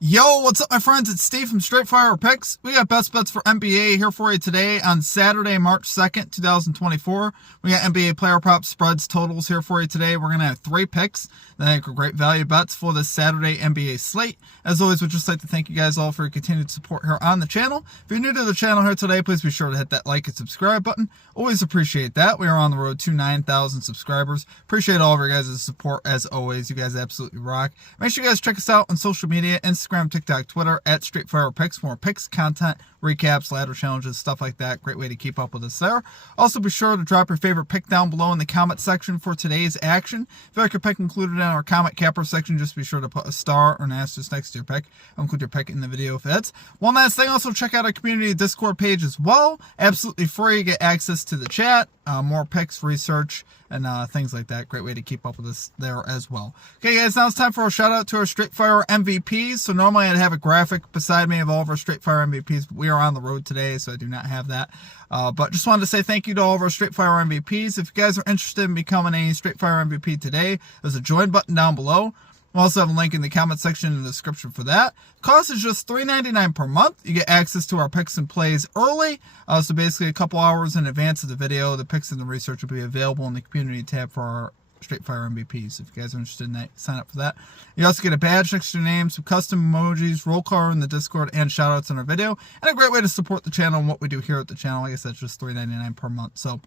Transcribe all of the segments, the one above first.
Yo, what's up, my friends? It's Steve from Straight Fire Picks. We got best bets for NBA here for you today on Saturday, March 2nd, 2024. We got NBA player props, spreads, totals here for you today. We're going to have 3 picks that I think are great value bets for this Saturday NBA slate. As always, we'd just like to thank you guys all for your continued support here on the channel. If you're new to the channel here today, please be sure to hit that like and subscribe button. Always appreciate that. We are on the road to 9,000 subscribers. Appreciate all of your guys' support as always. You guys absolutely rock. Make sure you guys check us out on social media, Instagram, TikTok, Twitter, at Straight Fire Picks for more picks, content, recaps, ladder challenges, stuff like that. Great way to keep up with us there. Also, be sure to drop your favorite pick down below in the comment section for today's action. If you like your pick included in our comment capper section, just be sure to put a star or an asterisk next to your pick. I'll include your pick in the video if it hits. One last thing, also check out our community Discord page as well. Absolutely free. You get access to the chat, more picks, research, and things like that. Great way to keep up with us there as well. Okay, guys, now it's time for a shout out to our Straight Fire MVPs. So normally I'd have a graphic beside me of all of our Straight Fire MVPs, but we are on the road today, so I do not have that. But just wanted to say thank you to all of our Straight Fire MVPs. If you guys are interested in becoming a Straight Fire MVP today, there's a join button down below. We'll also have a link in the comment section in the description for that. Cost is just $3.99 per month. You get access to our picks and plays early. So basically a couple hours in advance of the video, the picks and the research will be available in the community tab for our Straight Fire MVPs. If you guys are interested in that, sign up for that. You also get a badge next to your name, some custom emojis, roll call in the Discord, and shout outs in our video. And a great way to support the channel and what we do here at the channel. Like I said, it's just $3.99 per month. So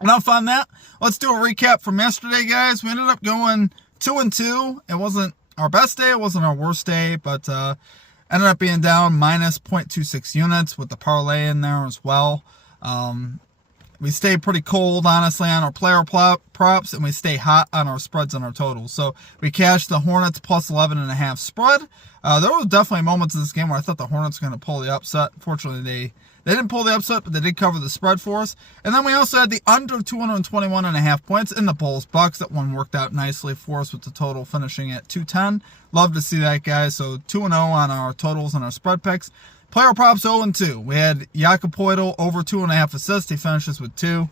enough on that. Let's do a recap from yesterday, guys. We ended up going 2-2. It wasn't our best day, it wasn't our worst day, but ended up being down minus 0.26 units with the parlay in there as well. We stayed pretty cold, honestly, on our player props, and we stay hot on our spreads and our totals. So we cashed the Hornets plus 11.5 spread. There were definitely moments in this game where I thought the Hornets were going to pull the upset. Fortunately, they didn't pull the upset, but they did cover the spread for us. And then we also had the under 221.5 points in the Bulls Bucks. That one worked out nicely for us with the total finishing at 210. Love to see that, guys. So 2-0 on our totals and our spread picks. Player props 0-2. We had Jakob Poeltl over 2.5 assists. He finishes with 2.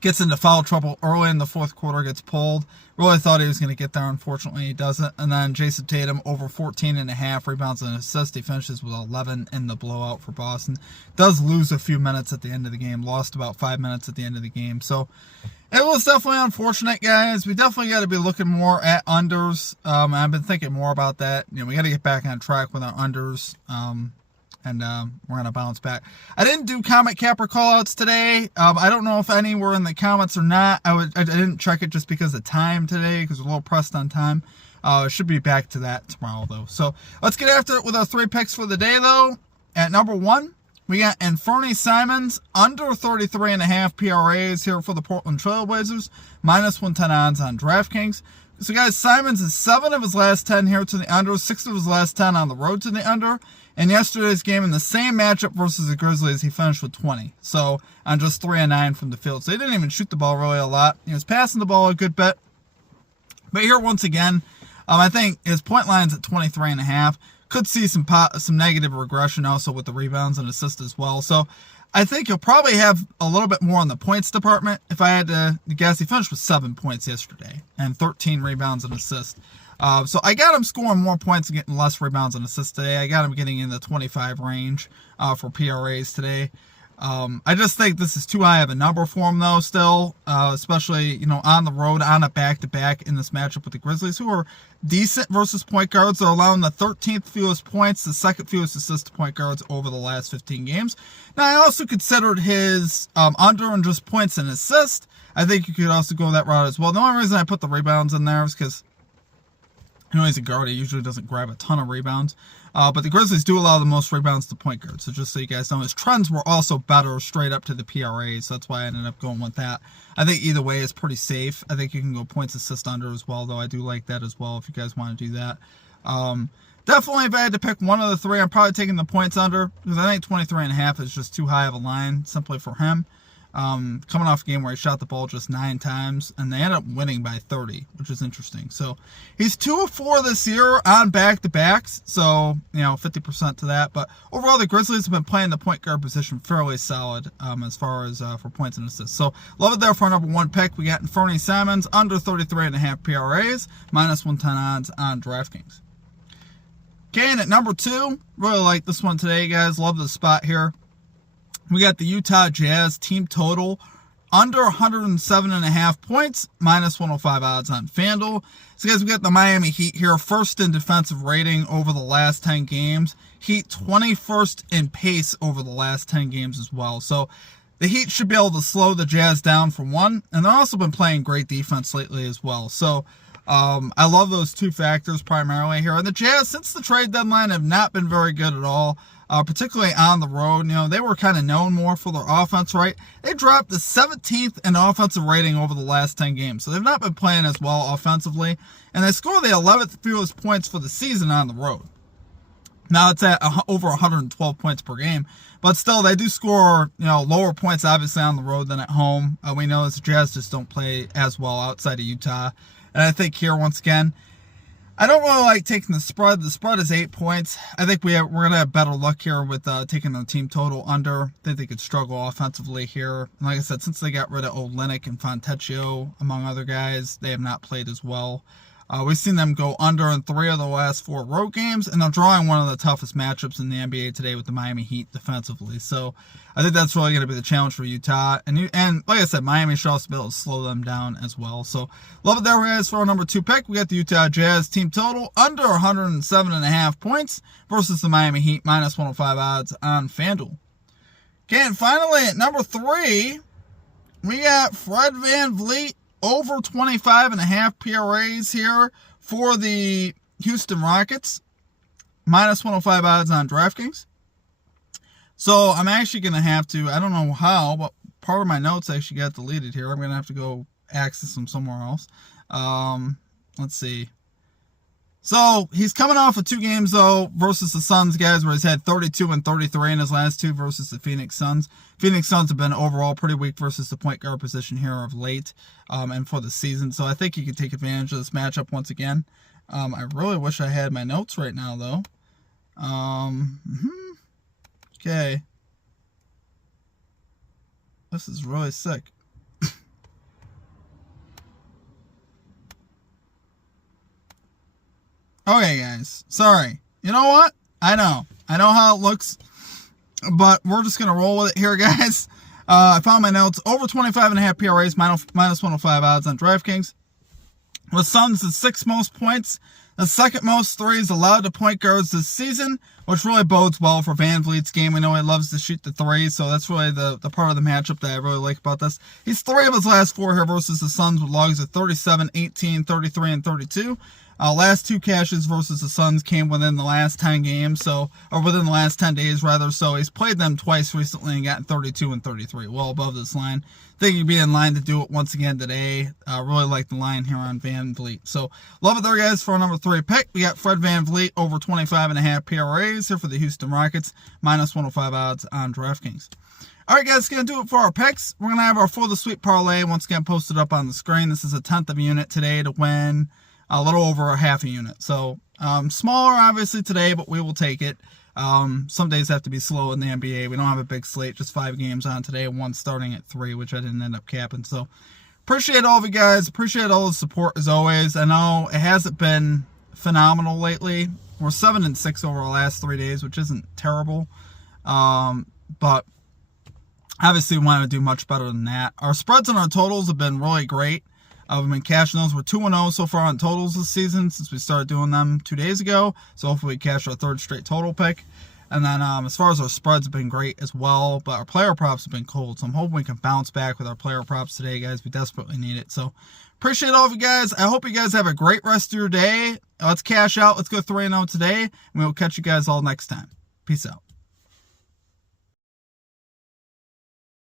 Gets into foul trouble early in the fourth quarter, gets pulled. Really thought he was going to get there. Unfortunately, he doesn't. And then Jason Tatum over 14.5 rebounds and assists. He finishes with 11 in the blowout for Boston. Does lose a few minutes at the end of the game. Lost about 5 minutes at the end of the game. So it was definitely unfortunate, guys. We definitely got to be looking more at unders. I've been thinking more about that. You know, we got to get back on track with our unders. And we're going to bounce back. I didn't do comment capper callouts today. I don't know if any were in the comments or not. I didn't check it just because of time today, because we're a little pressed on time. Should be back to that tomorrow, though. So let's get after it with our 3 picks for the day, though. At number 1, we got Anthony Simons under 33.5 PRAs here for the Portland Trail Blazers. Minus 110 odds on DraftKings. So, guys, Simons is 7 of his last 10 here to the under, 6 of his last 10 on the road to the under. In yesterday's game, in the same matchup versus the Grizzlies, he finished with 20. So, on just 3 of 9 from the field. So, he didn't even shoot the ball really a lot. He was passing the ball a good bit. But here, once again, I think his point line's at 23.5. Could see some negative regression also with the rebounds and assists as well. So, I think he'll probably have a little bit more in the points department. If I had to guess, he finished with 7 points yesterday and 13 rebounds and assists. So I got him scoring more points and getting less rebounds and assists today. I got him getting in the 25 range for PRAs today. I just think this is too high of a number for him, though, still, especially, you know, on the road, on a back-to-back in this matchup with the Grizzlies, who are decent versus point guards. They're allowing the 13th fewest points, the 2nd fewest assists to point guards over the last 15 games. Now, I also considered his under and just points and assists. I think you could also go that route as well. The only reason I put the rebounds in there is because, you know, he's a guard. He usually doesn't grab a ton of rebounds. But the Grizzlies do allow the most rebounds to point guards. So just so you guys know, his trends were also better straight up to the PRAs. So that's why I ended up going with that. I think either way is pretty safe. I think you can go points assist under as well, though. I do like that as well if you guys want to do that. Definitely, if I had to pick one of the 3, I'm probably taking the points under, because I think 23.5 is just too high of a line simply for him. Coming off a game where he shot the ball just 9 times, and they ended up winning by 30, which is interesting. So he's 2 of 4 this year on back-to-backs, so, you know, 50% to that. But overall, the Grizzlies have been playing the point guard position fairly solid as far as for points and assists. So love it there for our number 1 pick. We got Anthony Simons under 33.5 PRAs, minus 110 odds on DraftKings. Okay, and at number 2, really like this one today, guys. Love the spot here. We got the Utah Jazz team total under 107.5 points, minus 105 odds on FanDuel. So, guys, we got the Miami Heat here, first in defensive rating over the last 10 games. Heat 21st in pace over the last 10 games as well. So, the Heat should be able to slow the Jazz down for one, and they've also been playing great defense lately as well. So, I love those two factors primarily here. And the Jazz, since the trade deadline, have not been very good at all, particularly on the road. You know, they were kind of known more for their offense, right? They dropped the 17th in offensive rating over the last 10 games. So they've not been playing as well offensively. And they score the 11th fewest points for the season on the road. Now it's at over 112 points per game. But still, they do score, you know, lower points obviously on the road than at home. We know the Jazz just don't play as well outside of Utah. And I think here, once again, I don't really like taking the spread. The spread is 8 points. I think we're going to have better luck here with taking the team total under. I think they could struggle offensively here. And like I said, since they got rid of Olynyk and Fontecchio, among other guys, they have not played as well. We've seen them go under in 3 of the last 4 road games, and they're drawing one of the toughest matchups in the NBA today with the Miami Heat defensively. So I think that's really going to be the challenge for Utah. And like I said, Miami should also be able to slow them down as well. So love it there, guys, for our number 2 pick. We got the Utah Jazz team total under 107.5 points versus the Miami Heat, minus 105 odds on FanDuel. Okay, and finally at number 3, we got Fred VanVleet over 25.5 PRAs here for the Houston Rockets, minus 105 odds on DraftKings. So I'm actually going to have to, I don't know how, but part of my notes actually got deleted here. I'm going to have to go access them somewhere else. Let's see. So he's coming off of 2 games, though, versus the Suns, guys, where he's had 32 and 33 in his last 2 versus the Phoenix Suns. Phoenix Suns have been overall pretty weak versus the point guard position here of late and for the season. So I think you can take advantage of this matchup once again. I really wish I had my notes right now, though. Okay. This is really sick. Okay, guys. Sorry. You know what? I know how it looks, but we're just going to roll with it here, guys. I found my notes. Over 25.5 PRAs, minus 105 odds on DraftKings. The Suns, the 6th most points. The 2nd most threes allowed to point guards this season, which really bodes well for VanVleet's game. We know he loves to shoot the threes, so that's really the part of the matchup that I really like about this. He's 3 of his last 4 here versus the Suns with logs of 37, 18, 33, and 32. Last 2 cashes versus the Suns came within the last 10 games, or within the last 10 days, rather. So he's played them twice recently and gotten 32 and 33, well above this line. Think he'd be in line to do it once again today. Really like the line here on VanVleet. So love it there, guys, for our number 3 pick. We got Fred VanVleet over 25.5 PRAs here for the Houston Rockets, minus 105 odds on DraftKings. All right, guys, that's going to do it for our picks. We're going to have our For the Sweet parlay once again posted up on the screen. This is a 1/10 of a unit today to win a little over a half a unit. So smaller, obviously, today, but we will take it. Some days have to be slow in the NBA. We don't have a big slate, just 5 games on today, 1 starting at 3, which I didn't end up capping. So appreciate all of you guys. Appreciate all the support as always. I know it hasn't been phenomenal lately. We're 7-6 over our last 3 days, which isn't terrible. But obviously we want to do much better than that. Our spreads and our totals have been really great. We've been cashing those. We're 2-0 so far on totals this season since we started doing them 2 days ago. So hopefully we cash our 3rd straight total pick. And then as far as our spreads have been great as well. But our player props have been cold. So I'm hoping we can bounce back with our player props today, guys. We desperately need it. So appreciate all of you guys. I hope you guys have a great rest of your day. Let's cash out. Let's go 3-0 today. And we'll catch you guys all next time. Peace out.